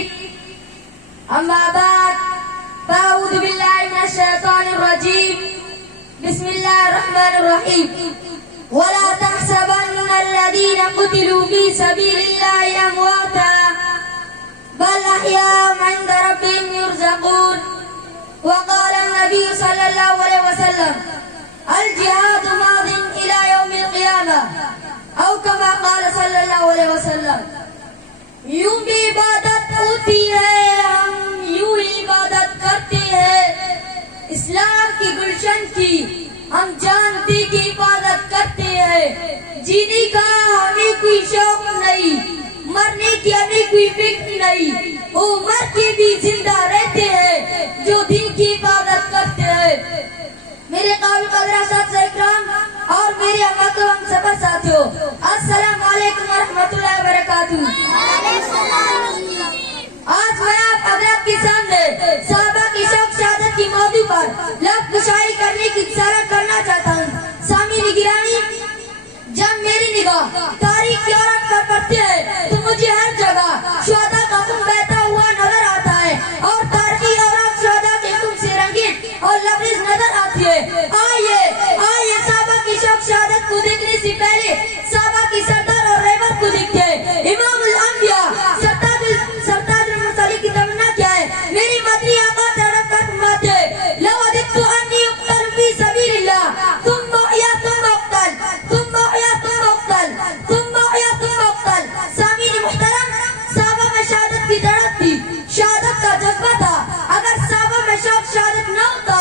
الحديث. أما بعد فأعوذ بالله من الشيطان الرجيم. بسم الله الرحمن الرحيم. ولا تحسبن الذين قتلوا في سبيل الله أمواتا بل أحياء عند ربهم يرزقون. وقال النبي صلى الله عليه وسلم الجهاد ماض إلى يوم القيامة أو كما قال صلی اللہ علیہ وسلم. یوں بھی عبادت ہوتی ہے، ہم یوں ہی عبادت کرتے ہیں. اسلام کی گلشن کی ہم جانتی کی عبادت کرتے ہیں. جینے کا ہمیں کوئی شوق نہیں، مرنے کی ہمیں کوئی فکر نہیں. وہ مر کے بھی زندہ رہتے ہیں جو دین کی عبادت کرتے ہیں. میرے قابل قدر اساتذہ اکرام اور میرے امتو ہم سفر ساتھیوں، السلام علیکم ورحمۃ اللہ وبرکاتہ. آج میں آپ حضرات کے سامنے صحابہ کی شوق شہادت کی موضوع پر لفظ گشائی کرنے کی اصرار کرنا چاہتا ہوں. سامعین گرامی، جب میری نگاہ تاریخ کی عورت پر پڑتی ہے تو مجھے ہر جگہ شہداء کا خون بہتا ہوا نظر آتا ہے اور تاریخی عورت شہداء کے خون سے رنگین اور لبریز نظر آتی ہے. آئیے صحابہ کی شوق شہادت کو دیکھنے سے پہلے صحابہ کی سردار اور رہبر کو دیکھتے ہیں. امام الانبیاء سرتاج المرسلین کی تمنا کیا ہے؟ میری مدنی آقا تڑپ کر فرماتے ہیں لو وددت انی اقتل فی سبیل اللہ ثم احیا ثم اقتل ثم احیا ثم اقتل ثم احیا ثم اقتل. سامعین محترم، صحابہ میں شہادت کی تڑپ تھی، شہادت کا جذبہ تھا. اگر صحابہ میں شوق شہادت نہ ہوتا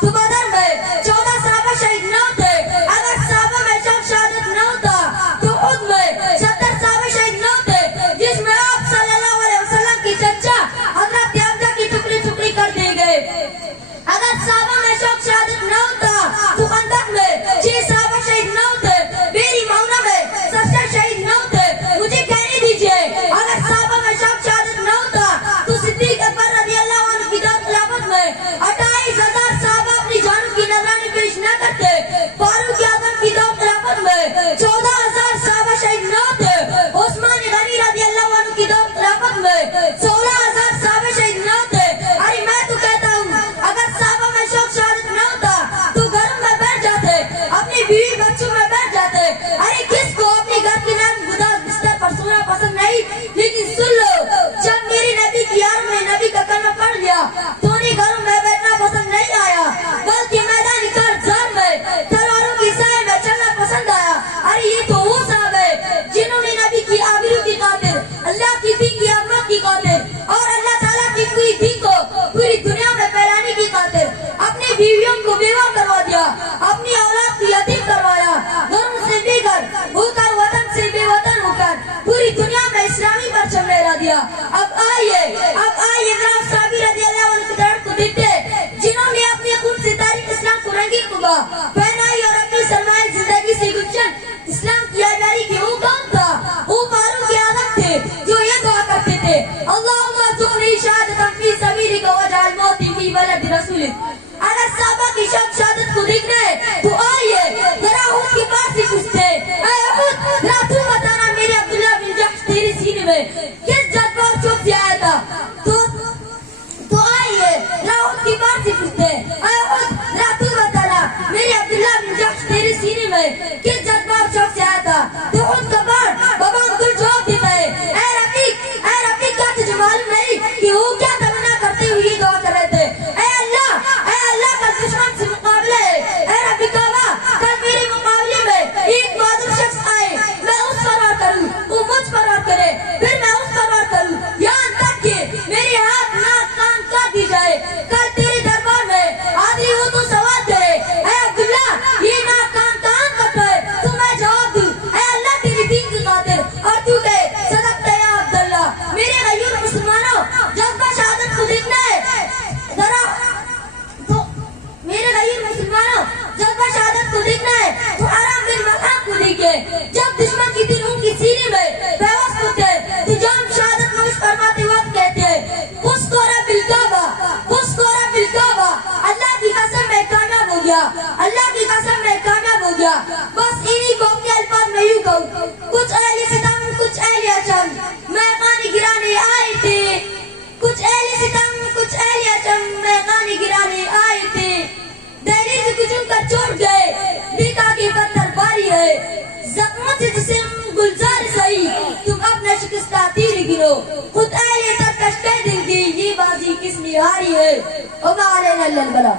تو بدر میں 14 صحابہ شہید نہ ہوتے. اگر صحابہ میں شوق شہادت نہ ہوتا تو احد میں 70 صحابہ شہید نہ ہوتے جس میں آپ صلی اللہ علیہ وسلم کی چچا حضرت حمزہ کی ٹکڑی ٹکڑی کر دیے گئے. اگر صحابہ میں شوق شہادت نہ ہوتا تو خندق میں 6 صحابہ شہید نہ ہوتے، میری معاونہ میں 70 شہید نہ ہوتے. مجھے کہنے دیجئے اگر صحابہ میں شوق شہادت نہ ہوتا تو صدیق اکبر رضی اللہ عنہ کی دور خلافت میں 28,000 صحابہ اپنی جانوں کی نذرانی پیش نہ کرتے. فاروق اعظم کی دور خلافت میں 14,000 صحابہ شہید نہ ہوتے. عثمان غنی رضی اللہ عنہ کی دور خلافت میں 16,000 صحابہ شہید نہ ہوتے. ارے میں تو کہتا ہوں اگر صحابہ میں شوق شہادت نہ ہوتا تو گھروں میں بیٹھ جاتے، اپنی بیوی بچوں میں بیٹھ جاتے. ارے کس کو اپنے گھر کی نرم گداز بستر پر سونا پسند نہیں؟ لیکن سن لو، جب میری نبی کی یار میں نبی کا کلمہ پڑھ لیا تو انہیں گھروں میں بیٹھنا پسند نہیں آیا بلکہ میدان کارزار میں تلواروں کی سائے میں چلنا پسند آیا. ارے یہ تو وہ صاحب ہے جنہوں نے نبی کی آبرو کی خاطر، اللہ کی دین کی عظمت کی خاطر اور اللہ تعالیٰ کی پوری دین کو پوری دنیا میں پھیلانے کی خاطر اپنی بیویوں کو بیوہ کروا دیا، اپنی اولاد کو یتیم کروایا، گھروں سے بے گھر ہو کر، وطن سے بے وطن ہو کر پوری دنیا میں اسلامی پرچم لہرا دیا. اب آئیے ذرا صحابی رضی اللہ عنہ کی طرف کو دیکھتے جنہوں نے اپنے خون سے تاریخ اسلام کو رنگین کیا، پہنائی اور اپنی سرمایہ زندگی سے گلشن اسلام کی آزادی کی. وہ کون تھا؟ وہ فاروق اعظم تھے جو یہ دعا کرتے تھے اللہم ارزقنی شہادۃ فی سبیلک واجعل موتی فی بلد رسولک. اگر صحابہ کی شوق شہادت کو دیکھنا ہے تو آئیے ذرا احد کے پاس سے پوچھتے ہیں اے احد، ذرا تو بتانا میرے عبداللہ بن جحش تیرے سینے میں کس جذبہ اور شوق سے آیا تھا؟ تو آئیے ذرا احد کے پاس سے پوچھتے ہیں اے احد، ذرا تو بتانا میرے عبداللہ بن جحش تیرے سینے میں کس جذبہ اور شوق سے آیا تھا؟ تو احد کا بار بابا عبدال جواب دیتا ہے اے رفیق کا سے جسم گلزار سہی تم اپنا شکستہ تیر گنو خود اہل تر کشتے دل کی یہ بازی کس نے ہاری ہے ہمارے نل بلا